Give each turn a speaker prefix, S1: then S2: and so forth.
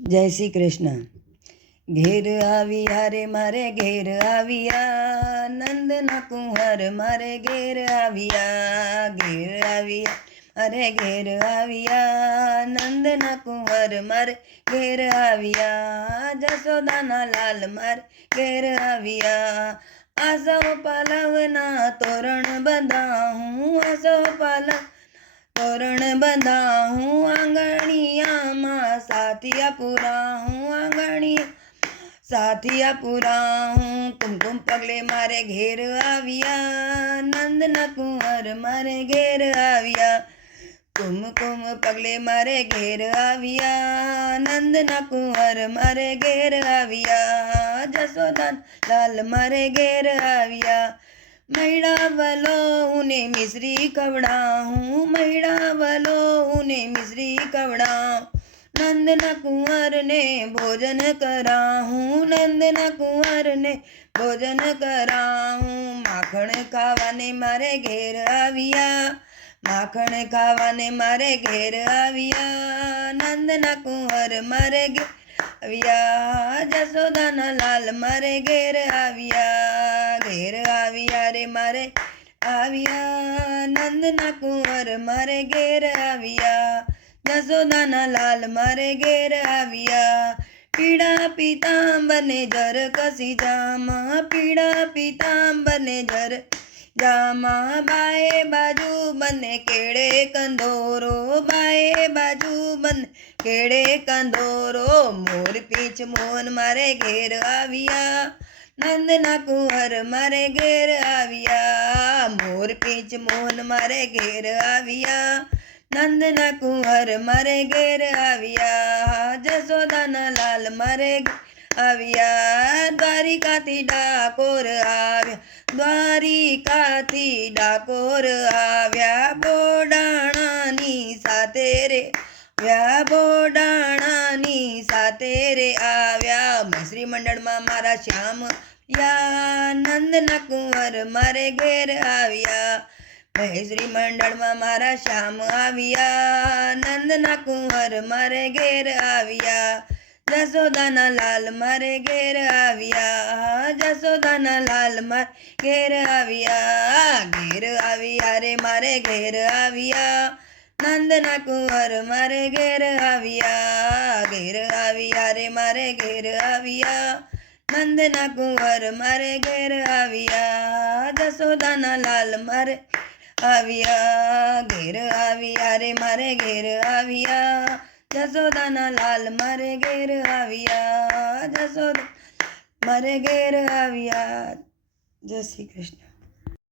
S1: જય શ્રી કૃષ્ણ ઘેર આવ્યા રે મારે ઘેર આવ્યા નંદના કુંવર મારે ઘેર આવ્યા ઘેર આવ્યા મારે ઘેર આવ્યા નંદના કુંવર મારે ઘેર આવ્યા જશોદાના લાલ મારે ઘેર આવ્યા આસવ પાલવના તોરણ બંધાવું આસવ પાલવ તોરણ બંધાવું આંગણિયામાં સાથિયા પૂરા હું આંગણી. સાથિયા પુરાવું કુમકુમ પગલે મારે ઘેર આવ્યા. નંદના કુંવર મારે ઘેર આવ્યા. કુમકુમ પગલે મારે ઘેર આવ્યા. નંદના કુંવર મારે ઘેર આવ્યા. જસોદાન લાલ મારે ઘેર આવ્યા. મૈડા વલો ઉને મિશ્રી કવડાવું. મૈડા વલો ઉને મિશ્રી કવડાવું. નંદના કુંવરને ભોજન કરાહું નંદના કુંવરને ભોજન કરાહું માખણ ખાવાને મારે ઘેર આવ્યા માખણ ખાવાને મારે ઘેર આવ્યા નંદના કુંવર મારે ઘેર આવ્યા જસોદાના લાલ મારે ઘેર આવ્યા ઘેર આવ્યા રે મારે આવ્યા નંદના કુંવર મારે ઘેર આવ્યા જશોદાના લાલ મારે ઘેર આવ્યા. પીડા પિતાંબરને જર કસી જામા. પીડા પિતાંબરને જર જામા. બાએ બાજુ બને કેળે કંદોરો. બાએ બાજુ બને કેળે કંદોરો. મોર પીછ મોન મારે ઘેર આવ્યા. નંદના કુંવર મારે ઘેર આવ્યા. મોર પીછ મોન મારે ઘેર આવ્યા. નંદના કુંવર મારે ઘેર આવ્યા. જશોદાના લાલ મારે આવ્યા. દ્વારિકાથી ડાકોર આવ્યા. દ્વારિકાથી ડાકોર આવ્યા. બોડાણાની સાથે રે આવ્યા. બોડાણાની સાથે રે આવ્યા. મૈત્રી મંડળમાં મારા શ્યામ યા નંદના કુંવર મારે ઘેર આવ્યા. મહેશ્રી મંડળમાં મારા શ્યામ આવ્યા નંદના કુંવર મારે ઘેર આવ્યા જશોદાના લાલ મારે ઘેર આવ્યા જશોદાના લાલ મારે ઘેર આવ્યા ઘેર આવ્યા રે મારે ઘેર આવ્યા નંદના કુંવર મારે ઘેર આવ્યા ઘેર આવ્યા રે મારે ઘેર આવ્યા નંદના કુંવર મારે ઘેર આવ્યા જશોદાના લાલ મારે આવ્યા, ઘેર આવ્યા રે મારે ઘેર આવ્યા. જશોદાના લાલ મારે ઘેર આવ્યા. જસોદા મારે ઘેર આવ્યા. જય શ્રી કૃષ્ણ.